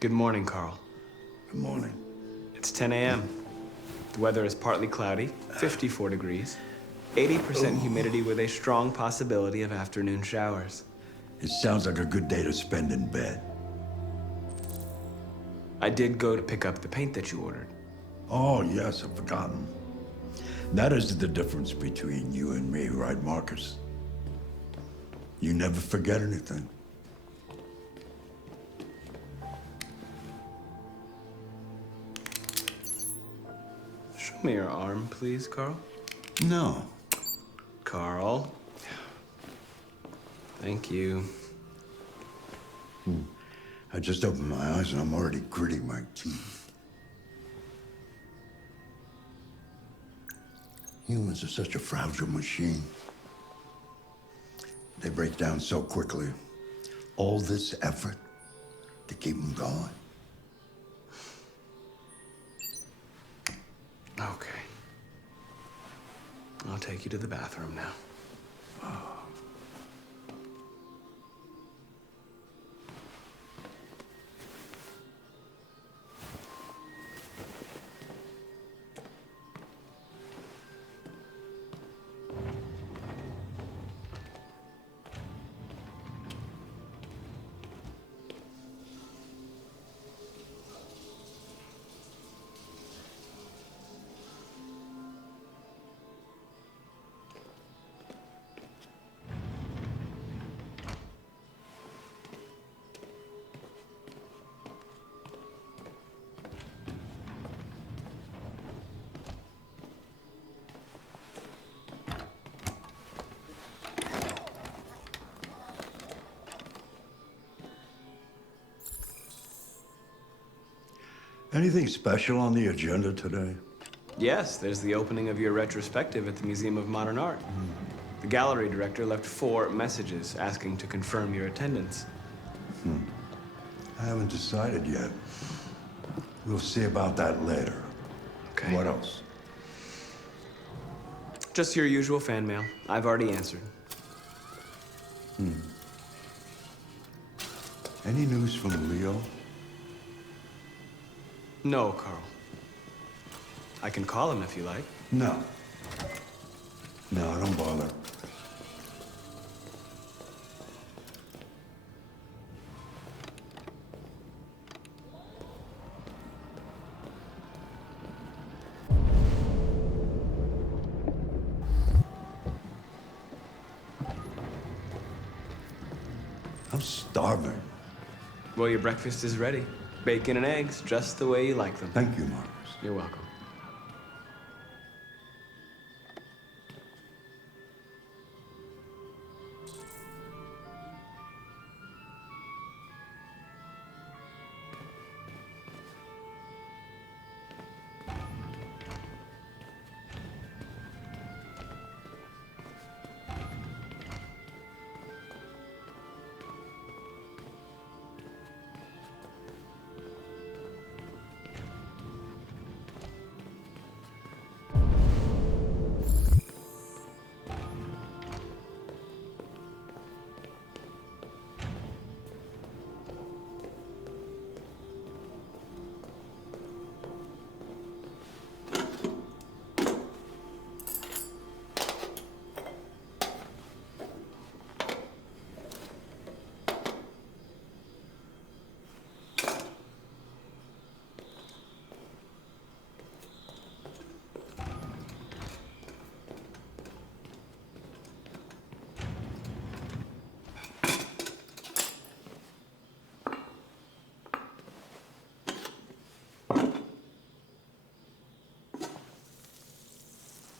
Good morning, Carl. Good morning. It's 10 a.m. The weather is partly cloudy, 54 degrees, 80% humidity with a strong possibility of afternoon showers. It sounds like a good day to spend in bed. I did go to pick up the paint that you ordered. Oh, yes, I've forgotten. That is the difference between you and me, right, Marcus? You never forget anything. Show me your arm, please, Carl. No. Carl. Thank you. I just opened my eyes and I'm already gritting my teeth. Humans are such a fragile machine. They break down so quickly. All this effort to keep them going. Okay. I'll take you to the bathroom now. Anything special on the agenda today? Yes, there's the opening of your retrospective at the Museum of Modern Art. The gallery director left 4 messages asking to confirm your attendance. I haven't decided yet. We'll see about that later. Okay. What else? Just your usual fan mail. I've already answered. Any news from Leo? No, Carl. I can call him if you like. No. No, don't bother. I'm starving. Well, your breakfast is ready. Bacon and eggs, just the way you like them. Thank you, Marcus. You're welcome.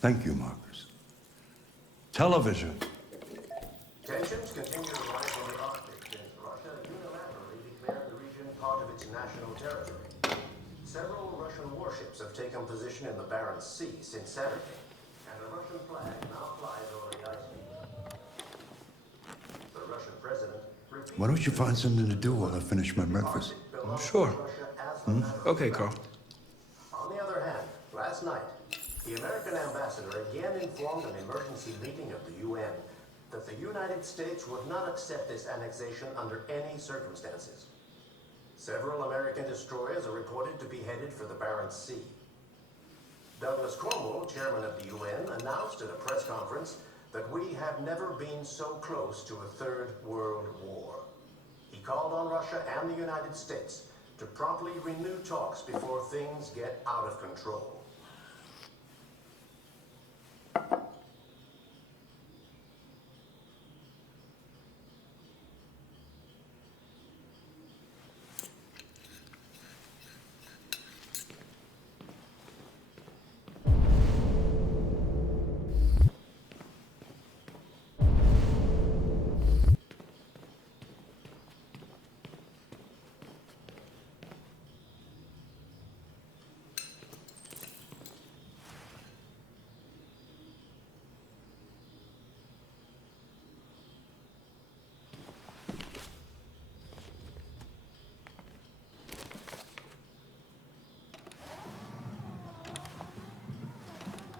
Thank you, Marcus. Television. Tensions continue to rise in the Arctic since Russia unilaterally declared the region part of its national territory. Several Russian warships have taken position in the Barents Sea since Saturday, and the Russian flag now flies over the ice field. The Russian president repeated Why don't you find something to do while I finish my breakfast? Sure. Okay, Carl. On the other hand, last night, the American ambassador again informed an emergency meeting of the UN that the United States would not accept this annexation under any circumstances. Several American destroyers are reported to be headed for the Barents Sea. Douglas Cromwell, chairman of the UN, announced at a press conference that we have never been so close to a third world war. He called on Russia and the United States to promptly renew talks before things get out of control.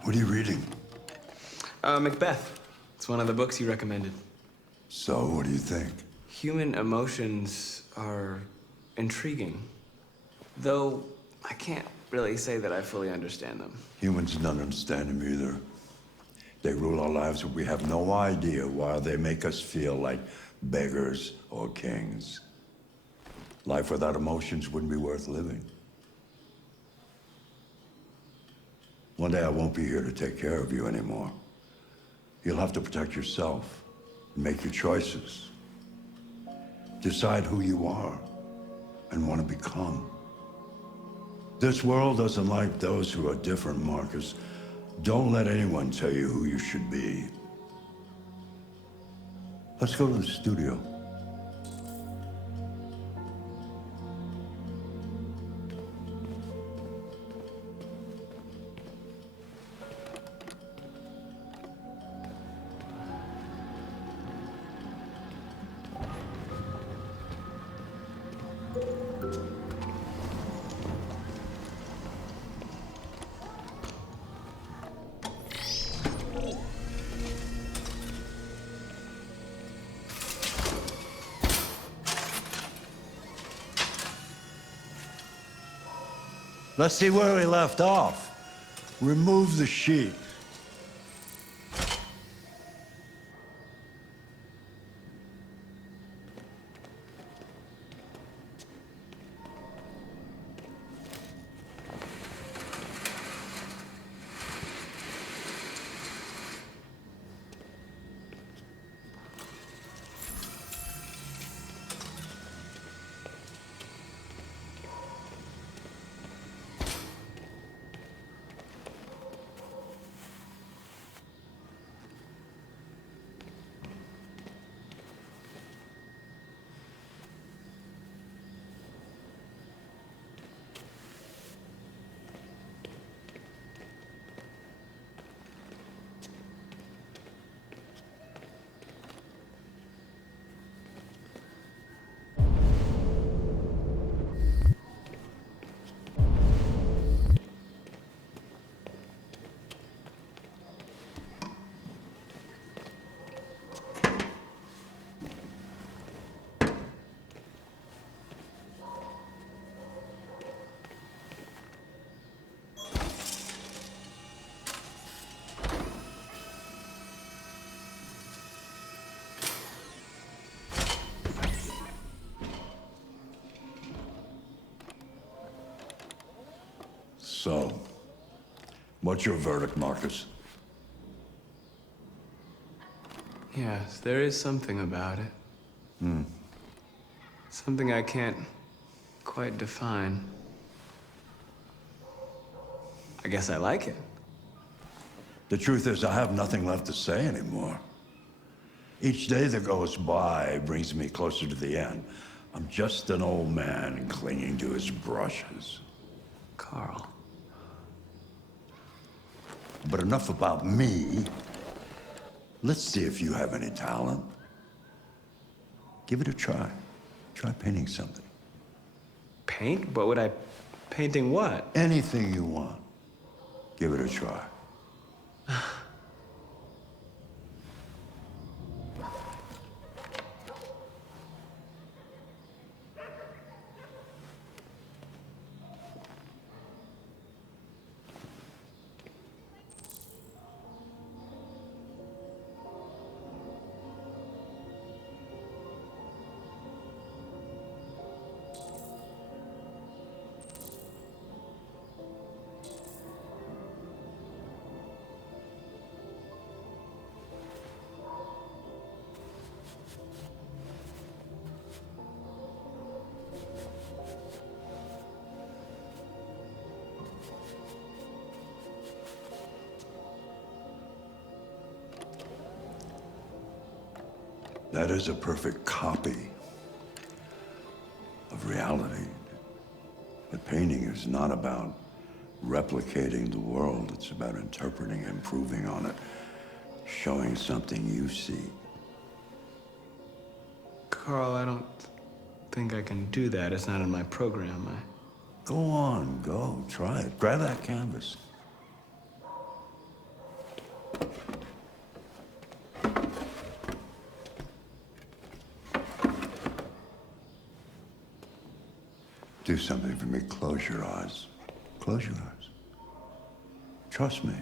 What are you reading? Macbeth. It's one of the books you recommended. So, what do you think? Human emotions are intriguing, though I can't really say that I fully understand them. Humans don't understand them either. They rule our lives, but we have no idea why they make us feel like beggars or kings. Life without emotions wouldn't be worth living. One day I won't be here to take care of you anymore. You'll have to protect yourself, make your choices, decide who you are and want to become. This world doesn't like those who are different, Marcus. Don't let anyone tell you who you should be. Let's go to the studio. Let's see where we left off. Remove the sheet. So, what's your verdict, Marcus? Yes, there is something about it. Something I can't quite define. I guess I like it. The truth is, I have nothing left to say anymore. Each day that goes by brings me closer to the end. I'm just an old man clinging to his brushes. Carl. But enough about me. Let's see if you have any talent. Give it a try. Try painting something. Paint? What would I... Painting what? Anything you want. Give it a try. That is a perfect copy of reality. But painting is not about replicating the world. It's about interpreting, improving on it, showing something you see. Carl, I don't think I can do that. It's not in my program. Go on, go, try it. Grab that canvas. Do something for me. Close your eyes. Close your eyes. Trust me.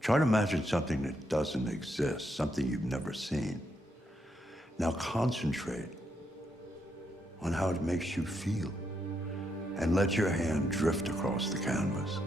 Try to imagine something that doesn't exist, something you've never seen. Now concentrate on how it makes you feel, and let your hand drift across the canvas.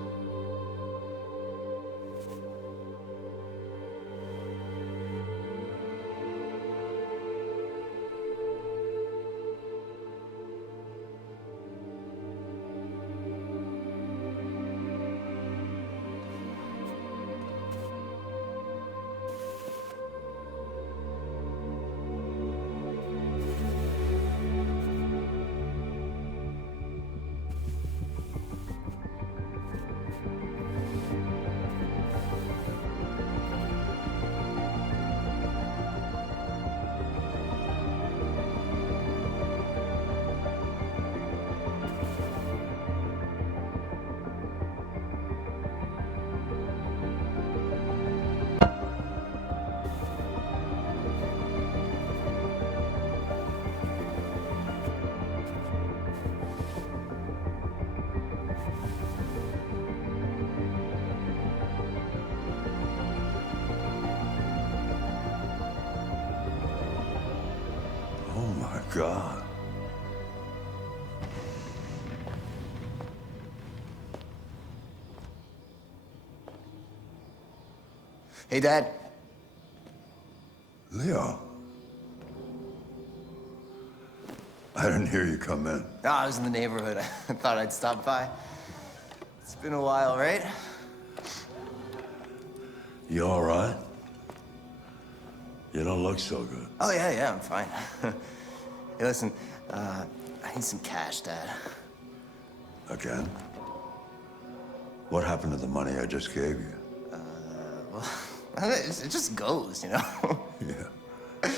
Oh my God. Hey, Dad. Leo. I didn't hear you come in. No, I was in the neighborhood. I thought I'd stop by. It's been a while, right? You all right? You don't look so good. Oh, yeah, I'm fine. Hey, listen, I need some cash, Dad. Again? What happened to the money I just gave you? Well, it just goes, you know? Yeah.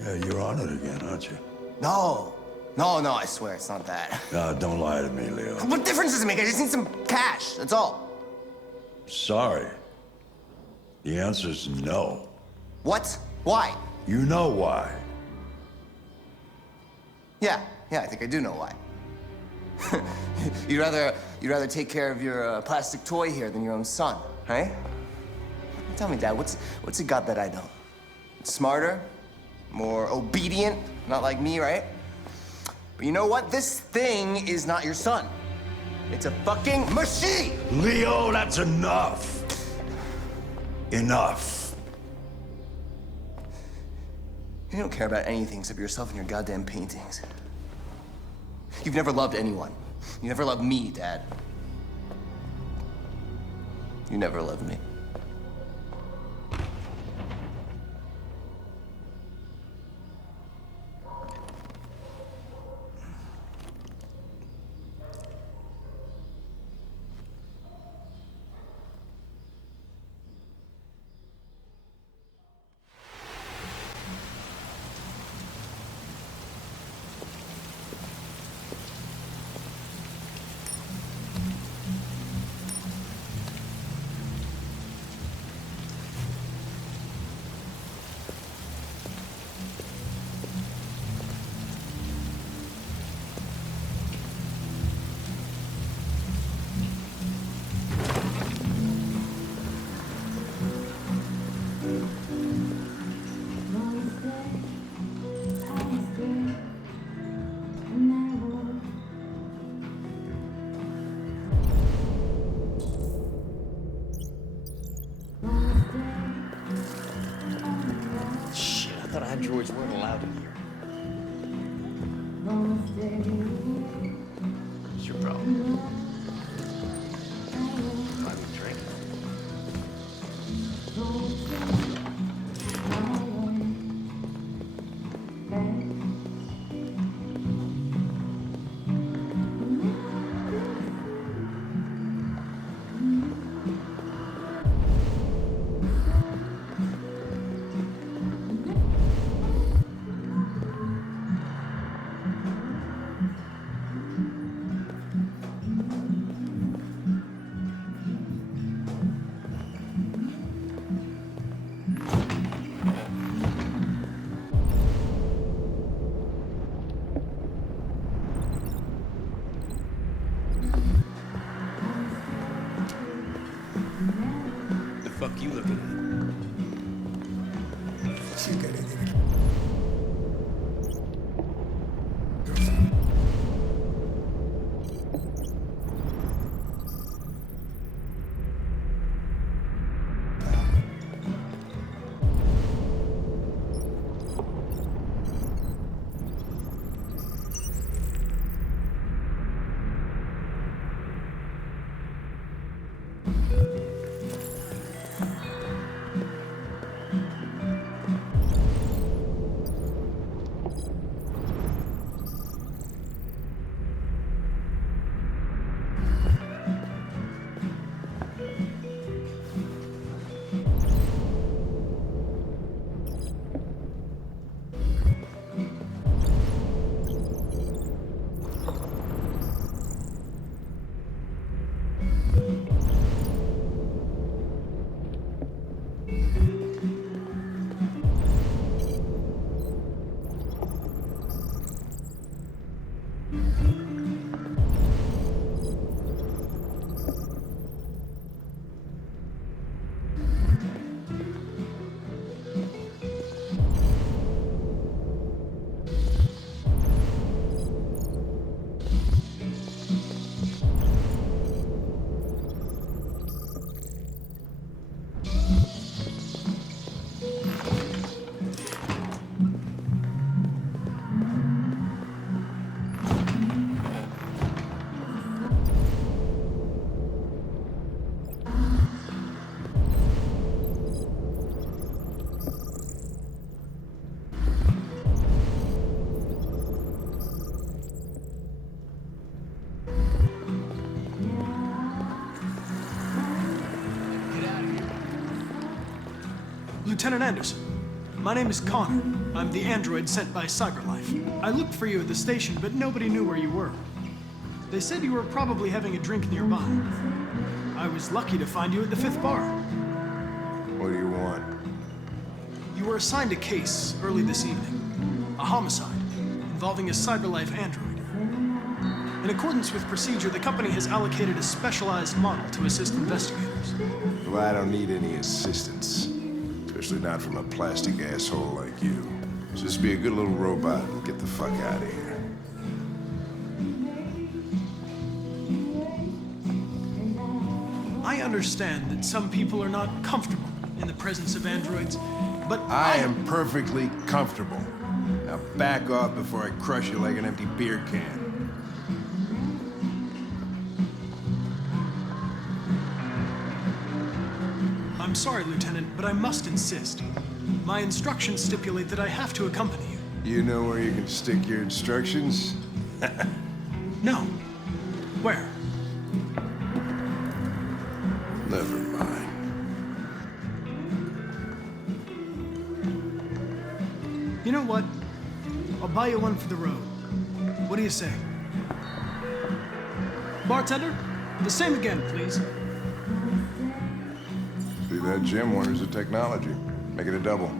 Yeah, you're on it again, aren't you? No, I swear it's not that. No, don't lie to me, Leo. What difference does it make? I just need some cash, that's all. Sorry. The answer's no. What? Why? You know why. Yeah, I think I do know why. you'd rather take care of your plastic toy here than your own son, right? Tell me, Dad, what's it got that I don't? It's smarter, more obedient, not like me, right? But you know what? This thing is not your son. It's a fucking machine! Leo, that's enough. Enough. You don't care about anything except yourself and your goddamn paintings. You've never loved anyone. You never loved me, Dad. You never loved me. Shit, I thought androids weren't allowed in here. What's your problem? Buy me a drink? fuck you looking Lieutenant Anderson, my name is Connor. I'm the android sent by CyberLife. I looked for you at the station, but nobody knew where you were. They said you were probably having a drink nearby. I was lucky to find you at the 5th bar. What do you want? You were assigned a case early this evening. A homicide involving a CyberLife android. In accordance with procedure, the company has allocated a specialized model to assist investigators. Well, I don't need any assistance. Especially not from a plastic asshole like you. Just be a good little robot and get the fuck out of here. I understand that some people are not comfortable in the presence of androids, but I am perfectly comfortable. Now back off before I crush you like an empty beer can. I'm sorry, Lieutenant, but I must insist. My instructions stipulate that I have to accompany you. You know where you can stick your instructions? No. Where? Never mind. You know what? I'll buy you one for the road. What do you say? Bartender, the same again, please. See that, Jim? Wonders of technology. Make it a double.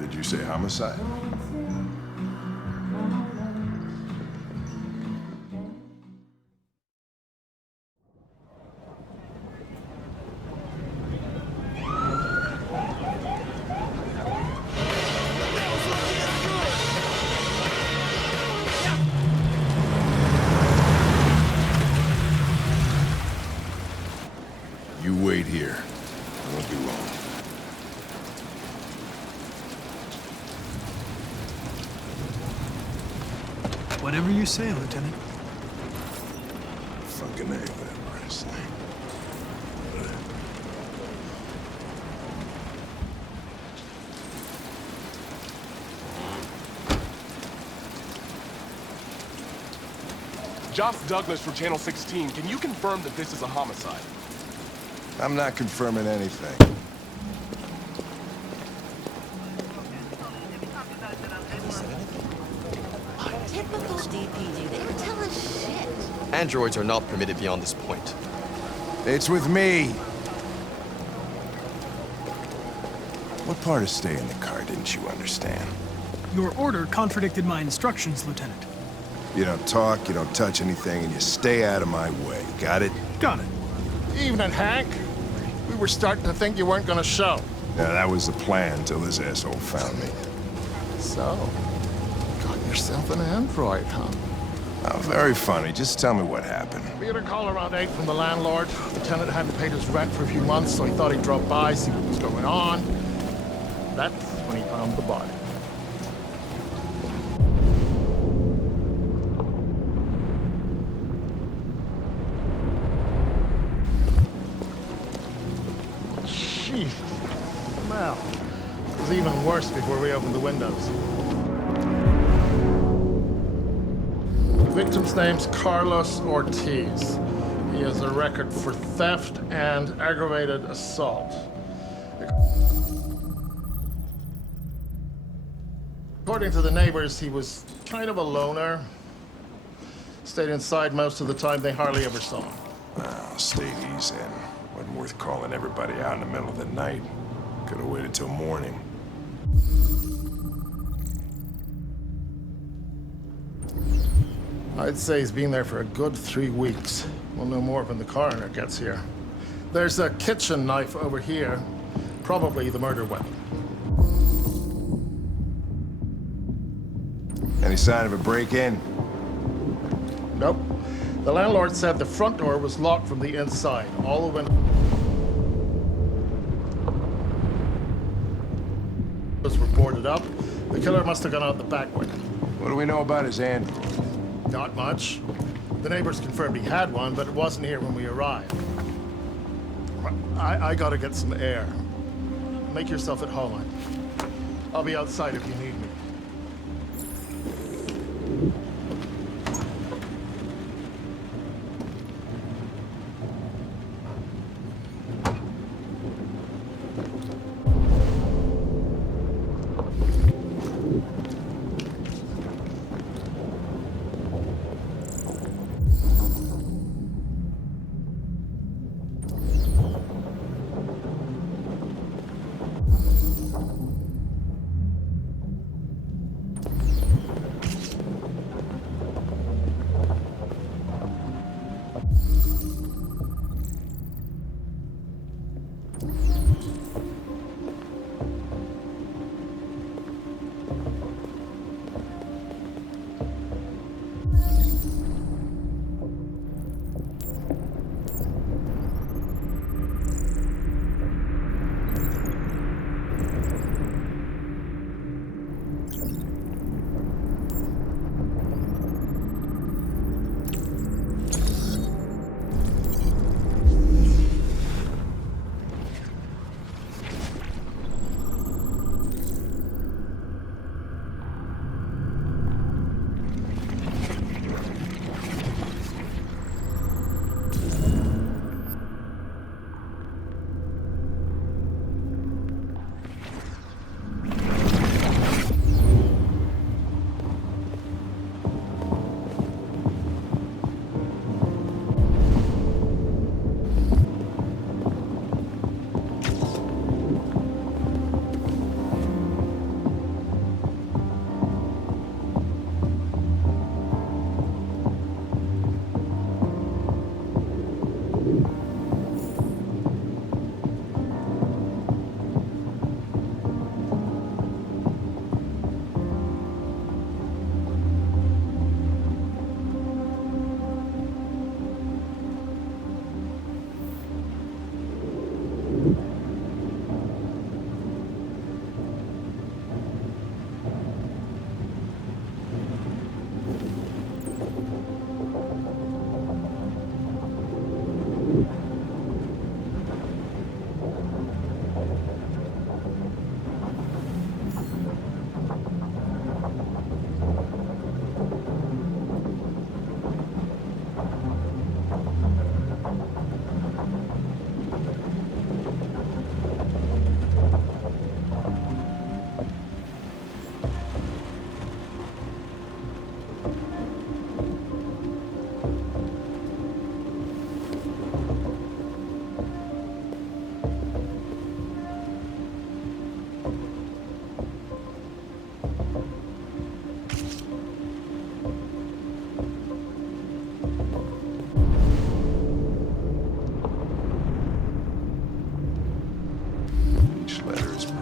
Did you say homicide? You wait here. I won't be long. Whatever you say, Lieutenant. Fucking A, whatever I say. Josh Douglas from Channel 16. Can you confirm that this is a homicide? I'm not confirming anything. Typical DPD. They don't tell us shit. Androids are not permitted beyond this point. It's with me. What part of stay in the car didn't you understand? Your order contradicted my instructions, Lieutenant. You don't talk, you don't touch anything, and you stay out of my way. Got it? Got it. Evening, Hank. We were starting to think you weren't gonna show. Yeah, that was the plan till this asshole found me. So, got yourself an android, huh? Oh, very funny. Just tell me what happened. We had a call around 8 from the landlord. The tenant hadn't paid his rent for a few months, so he thought he'd drop by, see what was going on. That's when he found the body. Jeez. Well, it was even worse before we opened the windows. The victim's name's Carlos Ortiz. He has a record for theft and aggravated assault. According to the neighbors, he was kind of a loner. Stayed inside most of the time. They hardly ever saw him. Well, stayed easy in. Wasn't worth calling everybody out in the middle of the night. Could have waited till morning. I'd say he's been there for a good 3 weeks. We'll know more when the coroner gets here. There's a kitchen knife over here. Probably the murder weapon. Any sign of a break-in? Nope. The landlord said the front door was locked from the inside. All the windows were boarded up. The killer must have gone out the back window. What do we know about his android? Not much. The neighbors confirmed he had one, but it wasn't here when we arrived. I gotta get some air. Make yourself at home. I'll be outside if you need me.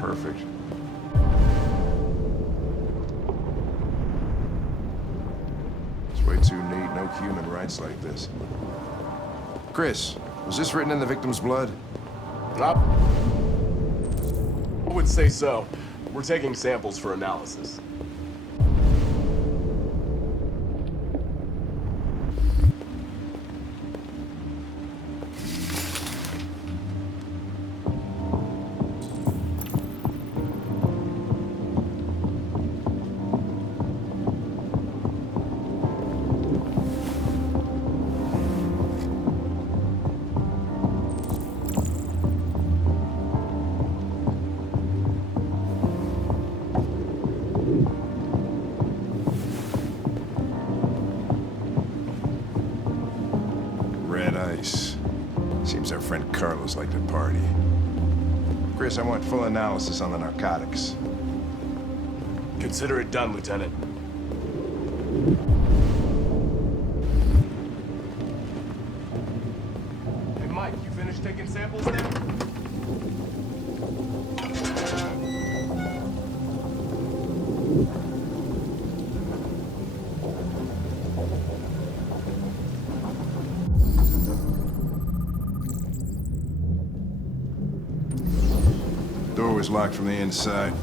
Perfect. It's way too neat. No human rights like this. Chris, was this written in the victim's blood? I would say so. We're taking samples for analysis. Red ice. Seems our friend Carlos liked to party. Chris, I want full analysis on the narcotics. Consider it done, Lieutenant. Hey, Mike, you finished taking samples now? Door was locked from the inside.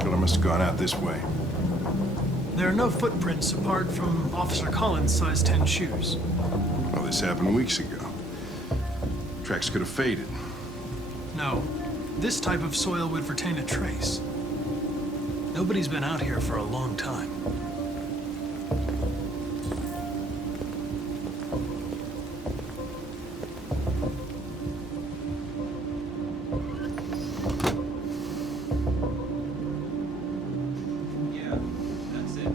Killer must have gone out this way. There are no footprints apart from Officer Collins' size 10 shoes. Well, this happened weeks ago. Tracks could have faded. No, this type of soil would retain a trace. Nobody's been out here for a long time. Yeah, that's it.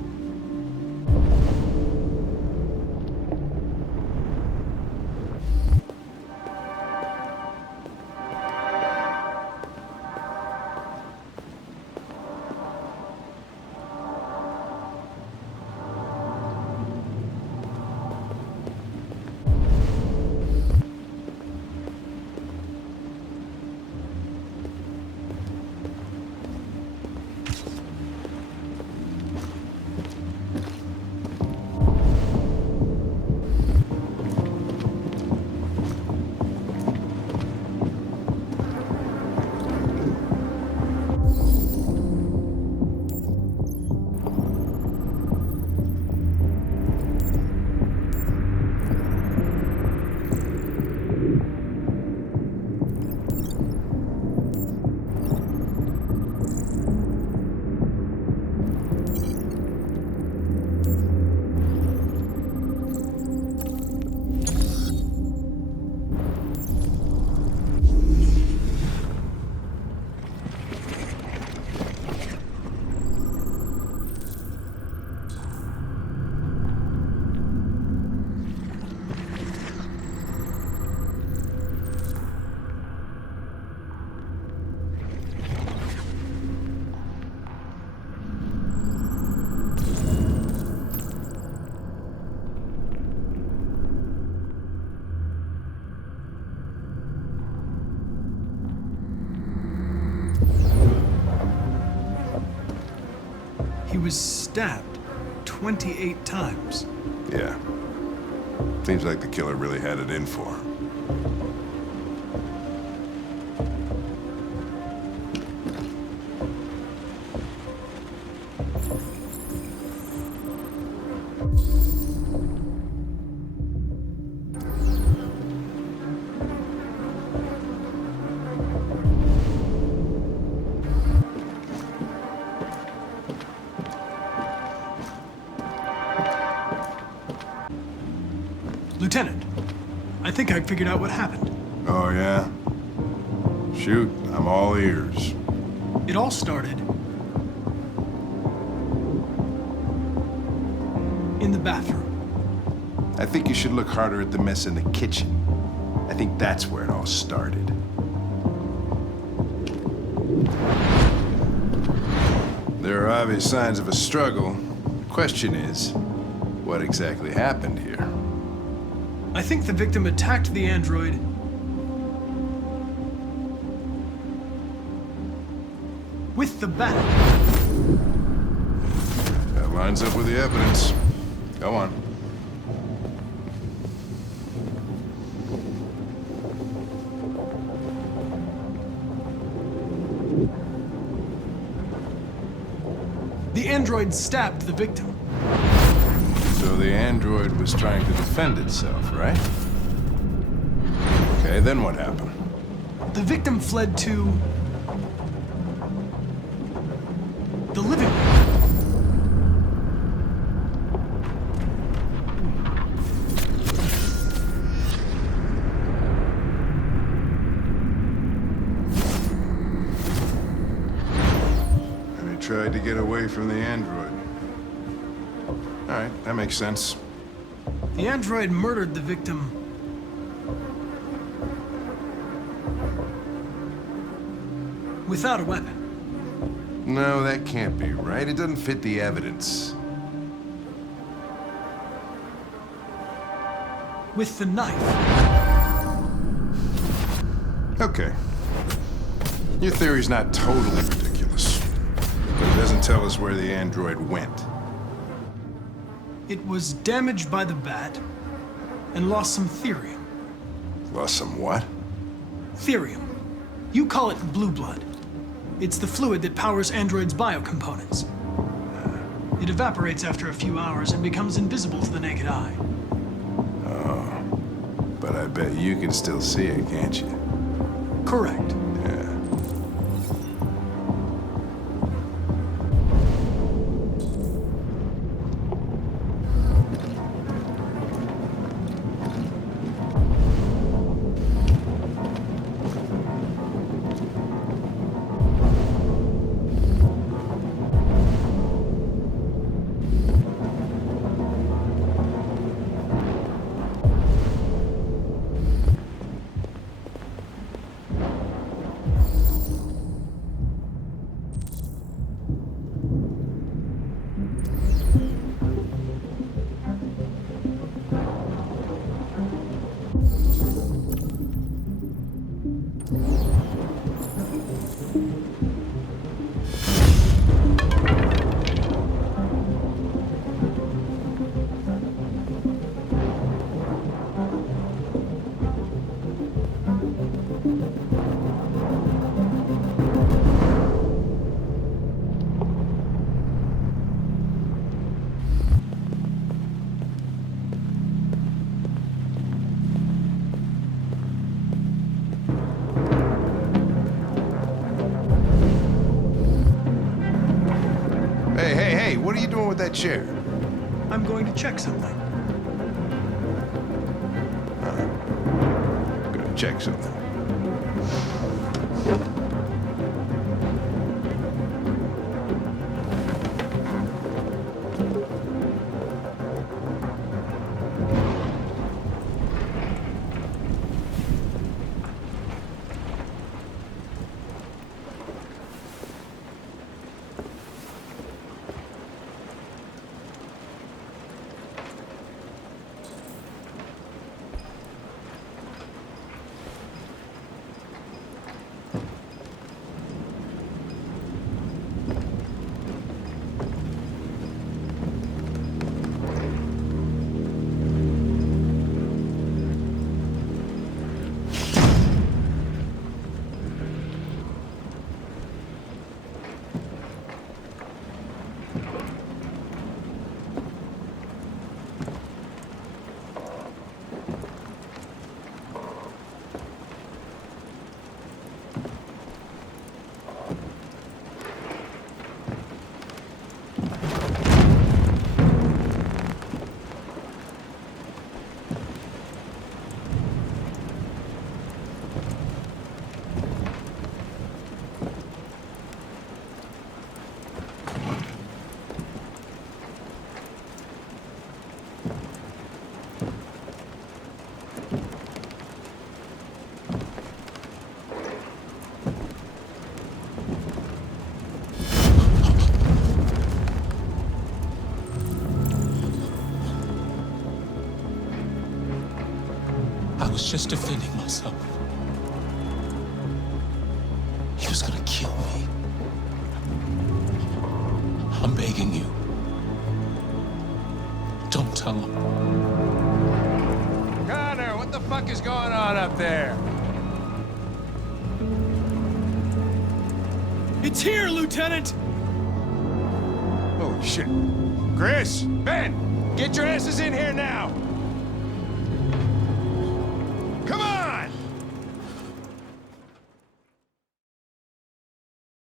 He was stabbed 28 times. Yeah. Seems like the killer really had it in for him. Lieutenant, I think I figured out what happened. Oh, yeah? Shoot, I'm all ears. It all started in the bathroom. I think you should look harder at the mess in the kitchen. I think that's where it all started. There are obvious signs of a struggle. The question is, what exactly happened here? I think the victim attacked the android with the bat. That lines up with the evidence. Go on. The android stabbed the victim. So the android was trying to defend itself, right? Okay, then what happened? The victim fled to the living room. And he tried to get away from the android. All right, that makes sense. The android murdered the victim without a weapon. No, that can't be right. It doesn't fit the evidence. With the knife. Okay. Your theory's not totally ridiculous, but it doesn't tell us where the android went. It was damaged by the bat and lost some therium. Lost some what? Therium. You call it blue blood. It's the fluid that powers androids' biocomponents. It evaporates after a few hours and becomes invisible to the naked eye. But I bet you can still see it, can't you? Correct. Yeah. Hey, what are you doing with that chair? I'm going to check something. Gonna check something. I was just defending myself. He was gonna kill me. begging you. Don't tell him. Connor, what the fuck is going on up there? It's here, Lieutenant! Holy shit. Chris, Ben, get your asses in here now. Come on!